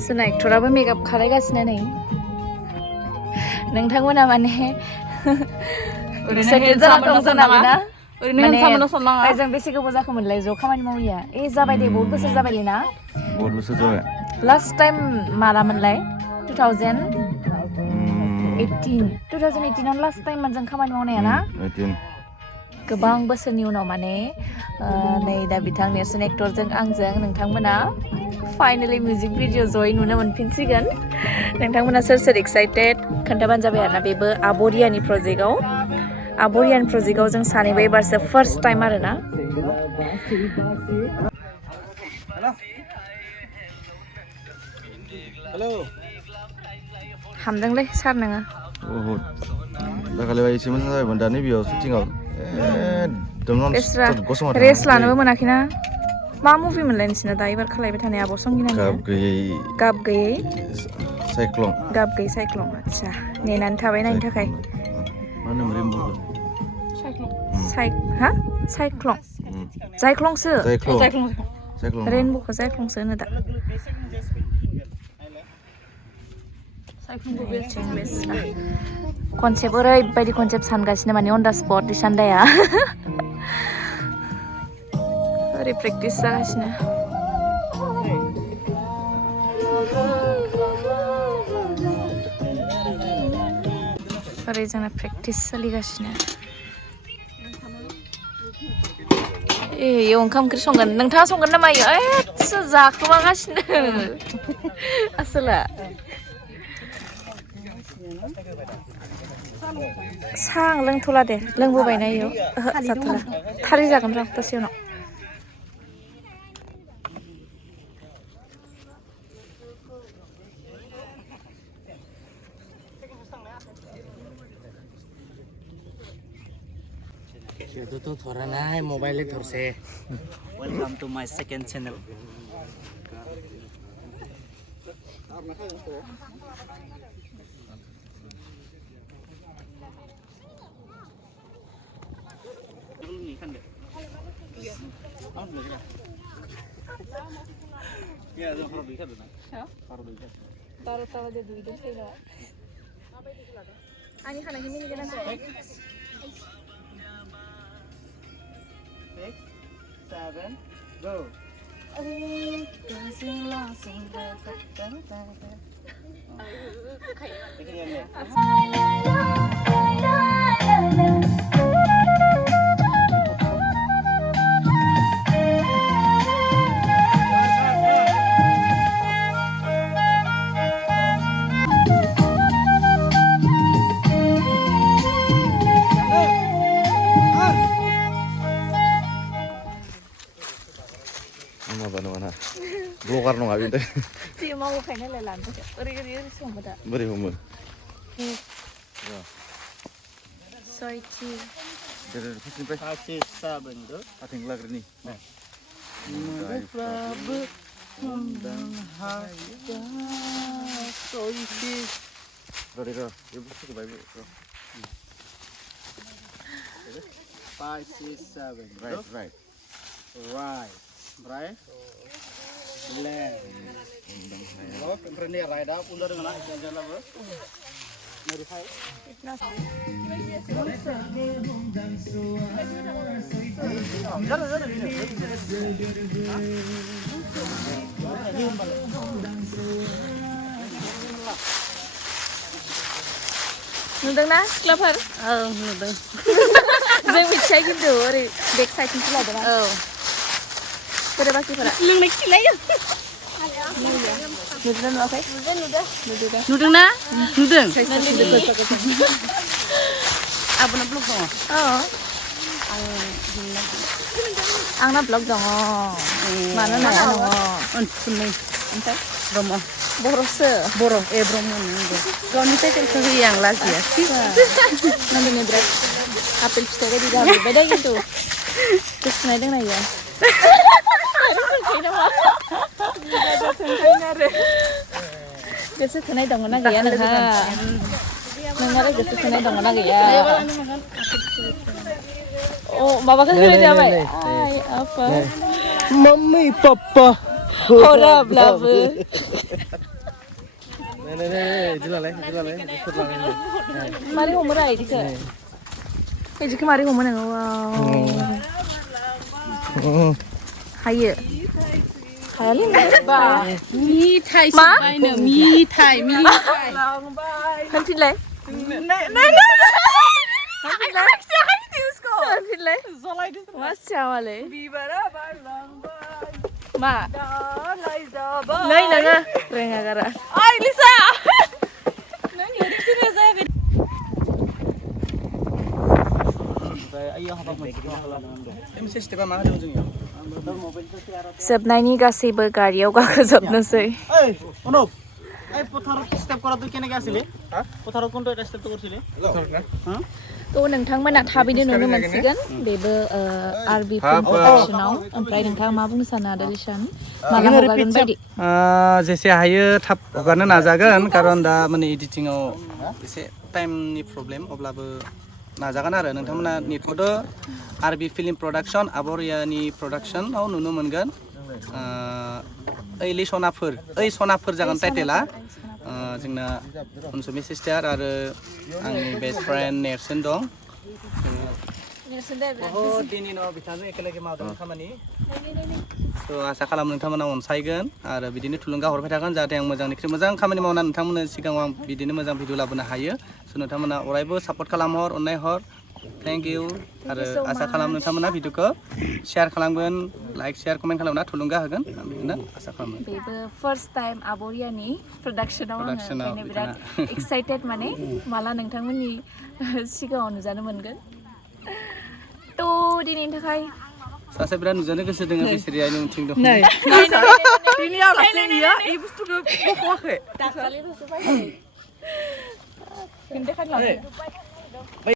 सोरना एक्टराबो makeup खालायगासिनो नै नोंथांमोना माने एक्साइटेड जाना दं जानांगौ ना माने जों बेसे गोबाव जाखोमोनलाय ज' खामानि मावैया जाबाय दे बहुत बोसोर जाबायलै ना बहुत बोसोर जाबाय लास्ट टाइम मालामोनलाय 2018 लास्ट टाइम जों खामानि मावनाया ना गोबां बोसोरनि उनाव माने नै दा बिथां नेरसोन एक्टरजों आंजों नोंथांमोना फाइनाली मिउजिक भिडिअ जयै नुनो मोनफिनसिगोन नोंथांमोना सोर सोर एक्साइटेड खोन्थाबानो जाबाय आरोना बेबो आब'रियानि प्रजेक्टआव जों सानैबो एबारसो फार्स्ट टाइम आरोना हामदोंलै सार नोङो बहुत दाखालिबा एसे मोजां जाबायमोन दा नैबेयाव शुटिंआव रेस्ट लानोबो मोनाखैना मा मुभि मोनलाय नोंसिना दा एबार खालायबाय थानाय आब' संगिनानिया गाब गैयै साइक्लं आदसा नेनानै थाबाय नायनो थाखाय जायख्लंसो रेनब'खौ जायख्लंसो होनो दा कनसेप्ट ओरैबायदि कनसेप्ट सानगासिनो माने अन दा स्पट दिसान्दाया ओरै प्रेक्टिस जागासिनो ओरै जोंना प्रेक्टिस सोलिगासिनो ओंखाम ओंख्रि संगोन नोंथाङा संगोन नामा एसे जाखोमागासिनो आसोला सां लोंथ'ला दे लोंबोबायना इयाव जाथ'ला थालि जागोन र' दसे उनाव तो थोड़ा ना है मोबाइल थोड़ से वेलकम टू माय second channel Seven, go. Blogger nong abi teh. Si mau kayaknya lelan tuh. Ori semua dah. Beri umur. Sorry Ci. Dari sini pe. Kasih saben tuh. Ating lagi nih. Prabu undang harga soisi. Dari kau. Ibu suka bayi. 5, 6, 7. Right. Left. Oh, pernah ride up under dengan jalan apa? Modify. Nudeng na, klubhar? Nudeng. Zeng bicara gitu, ori backside itu lah dah. Pada baki pada. Leng nak kilai ya? Nudeng apa? Nudeng na? Nudeng. Apa nak blog dong? Oh. Ang na blog dong. Mana na ano? Ansumwi. Entah. Boro. Boro. Boro. Boro mana? Kau ni tak kerja yang lagi ya? Nanti ni berat. Apel pistol di dalam. Beda gitu. Terus naik dengan ya. Biasa kenai dong na gaya na ha. Nangara biasa kenai dong na gaya. Oh, bawa kan kena dia mai. Ay, apa? Mummy, papa. Horab love. मारै हमो रा इदिखो इदिखो मारै हमो नोङो वाव हायो हायालै बा मिथाइ बायनो मिथाइ होनफिनलाय होनफिनलाय मा सियामालै मा नै नोङो रोङा गारा ओइ लिसा नों लिरिक्सनि जायाखै जोबनायनि गासैबो गारियाव गाखोजोबनोसै थ' नोंथांमोना थाबैनो नुनो मोनसिगोन बेबो आरबि फिल्म प्रडाक्शनाव ओमफ्राय नोंथाङा मा बुंनो सानो आदा लिसान माला हगारगोन बायदि जेसे हायो थाब हगारनो नाजागोन खारन दा माने एडिटिंआव एसे टाइमनि प्रब्लेम अब्लाबो नाजागोन आरो नोंथांमोना नेटखौथ' आरबि फिल्म प्रडाक्शन आबरियानि प्रडाक्शनाव नुनो मोनगोन ओइ सनाफोर जागोन टाइटेला जोंना अनसुमि सिस्टार आरो आंनि बेस्ट फ्रेन्ड नेरसोन दं बहुत दिननि उनाव बिथांजों एखेलगे मावदों खामानि थ' आसा खालामो नोंथांमोना अनसायगोन आरो बिदिनो थुलुंगा हरबाय थागोन जाहाथे आं मोजांनिख्रुइ मोजां खामानि मावनानै नोंथांमोननो सिगाङाव आं बिदिनो मोजां भिडिअ लाबोनो हायो स' नोंथांमोना अरायबो सापर्ट खालामहर अननाय हर थेंक इउ आरो आसा खालामो नोंथांमोना भिडिअखौ शेयार खालामगोन लाइक शेयार कमेन्ट खालामना थुलुंगा होगोन आं बेखौनो आसा खालामो बेबो फार्स्ट टाइम आबरियानि प्रडाक्शनाव आङो ओंखायनो बिराद एक्साइटेड माने माला नोंथांमोननि सिगाङाव नुजानो मोनगोन थ' दिनैनि थाखाय सासे बिराद नुजानो गोसो दोङो बेसेरि आइनि उनथिं दं बिनियाव लासै इयो इ बुस्थुखौ बख'वाखै दाखालिल'सो बायदों